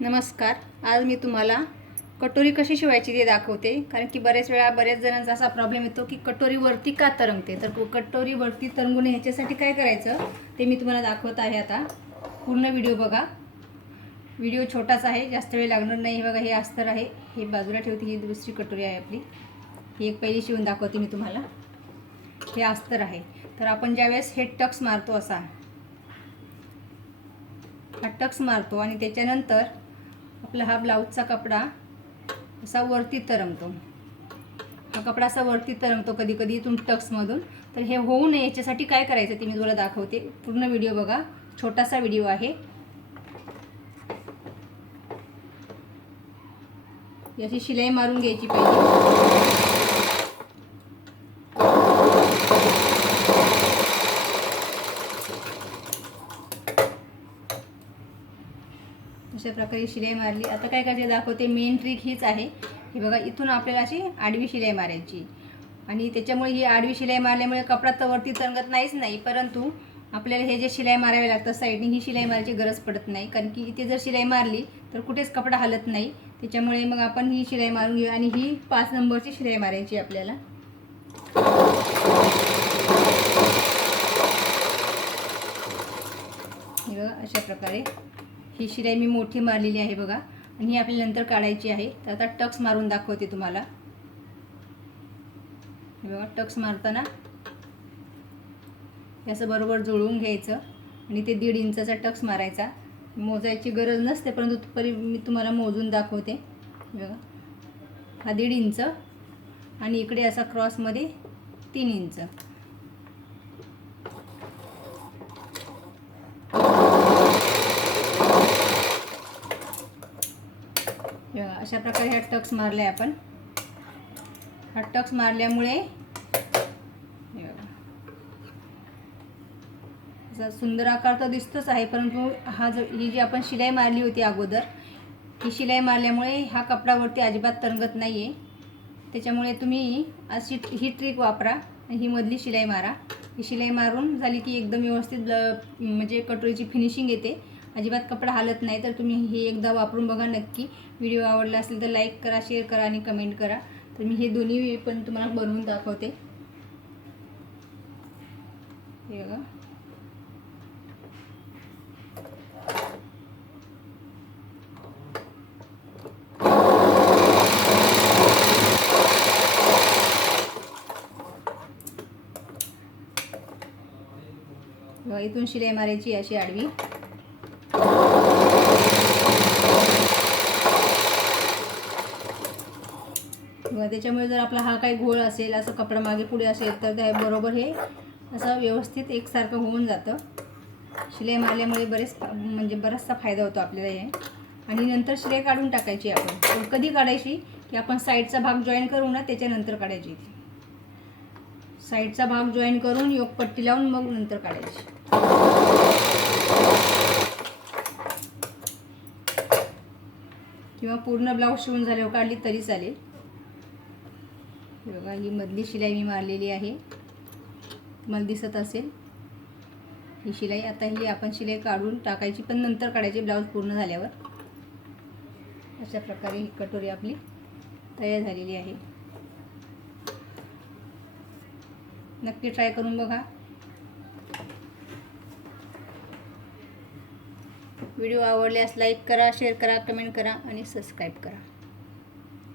नमस्कार. आज मी तुम्हाला कटोरी कशी शिवायची ते दाखवते. कारण की बऱ्याच वेळा बऱ्याच जणांचा असा प्रॉब्लेम येतो की कटोरीवरती का तरंगते. तर कटोरीवरती तरंगून तरंगू नये ह्याच्यासाठी काय करायचं ते मी तुम्हाला दाखवत आहे आता. पूर्ण व्हिडिओ बघा. व्हिडिओ छोटाच आहे जास्त वेळ लागणार नाही. हे बघा हे अस्तर आहे. हे बाजूला ठेवते ही दुसरी कटोरी आहे आपली. ही एक पहिली शिवून दाखवते मी तुम्हाला. हे अस्तर आहे. तर आपण ज्यावेळेस हे टक्स मारतो असा हा टक्स मारतो आणि त्याच्यानंतर आपला हा ब्लाऊजचा कपडा असा वरती तरंगतो. हा कपडा असा वरती तरंगतो कधी कधी इथून टक्समधून तर हे होऊ नये याच्यासाठी काय करायचं ते मी तुम्हाला दाखवते. पूर्ण व्हिडिओ बघा. छोटासा व्हिडिओ आहे. याची शिलाई मारून घ्यायची पाहिजे. प्रकारे शिलाई मारली. आता काय करायचे दाखवते. मेन ट्रिक हीच आहे. हे बघा इथून आपल्याला अशी आडवी शिलाई मारायची. आणि त्याच्यामुळे ही आडवी शिलाई मारल्यामुळे कपडा तर वरती तरंगत नाहीच नाही परंतु आपल्याला हे जे शिलाई मारावे लागतं साईडने ही शिलाई मारायची गरज पडत नाही. कारण की इथे जर शिलाई मारली तर कुठेच कपडा हलत नाही. त्याच्यामुळे मग आपण ही शिलाई मारून घेऊ. आणि ही पाच नंबरची शिलाई मारायची आपल्याला. बघा अशा प्रकारे ही शिलाई मी मोठी मारलेली आहे बघा. आणि ही आपल्याला नंतर काढायची आहे. तर आता टक्स मारून दाखवते तुम्हाला. हे बघा टक्स मारताना हे असं बरोबर जुळवून घ्यायचं. आणि ते दीड इंचाचा टक्स मारायचा. मोजायची गरज नसते परंतु तरी मी तुम्हाला मोजून दाखवते. बघा. हा दीड इंच. आणि इकडे असा क्रॉसमध्ये तीन इंच. अशा प्रकारे ह्या टक्स मारल्या आपण. हा टक्स मारल्यामुळे असा सुंदर आकार तर दिसतोच आहे परंतु हा जो ही जी आपण शिलाई मारली होती अगोदर ही शिलाई मारल्यामुळे हा कपडावरती अजिबात तरंगत नाही आहे त्याच्यामुळे तुम्ही अशी ही ट्रिक वापरा ही मधली शिलाई मारा. ही शिलाई मारून झाली की एकदम व्यवस्थित म्हणजे कटोरीची फिनिशिंग येते. अजिबात कपडा हालत नाही तर तुम्ही हे एकदा वापरून बघा नक्की. व्हिडिओ आवडला असेल तर लाईक करा शेअर करा आणि कमेंट करा. तर मी हे दोन्ही पण तुम्हाला बनवून दाखवते. हे बघा इथून शिलाई मारायची अशी आडवी. त्याच्यामुळे जर आपला हा काही घोळ असेल असं कपडा मागे पुढे असेल तर त्या बरोबर हे असं व्यवस्थित एकसारखं होऊन जातं. शिलाई मारल्यामुळे बरेच म्हणजे बराचसा फायदा होतो आपल्याला हे. आणि नंतर शिलाई काढून टाकायची आपण. कधी काढायची? की आपण साईडचा भाग जॉईन करू ना त्याच्यानंतर काढायची साईडचा भाग जॉईन करून योग पट्टी लावून मग नंतर काढायची. किंवा पूर्ण ब्लाऊज शिवून झाल्यावर काढली तरी चालेल. बघा ही मधली शिलाई मी मारलेली आहे. तुम्हाला दिसत असेल. ही शिलाई आता ही आपण शिलाई काढून टाकायची पण नंतर काढायची ब्लाऊज पूर्ण झाल्यावर. अशा प्रकारे ही कटोरी आपली तयार झालेली आहे. नक्की ट्राय करून बघा. व्हिडिओ आवडल्यास लाईक करा शेअर करा कमेंट करा आणि सबस्क्राईब करा.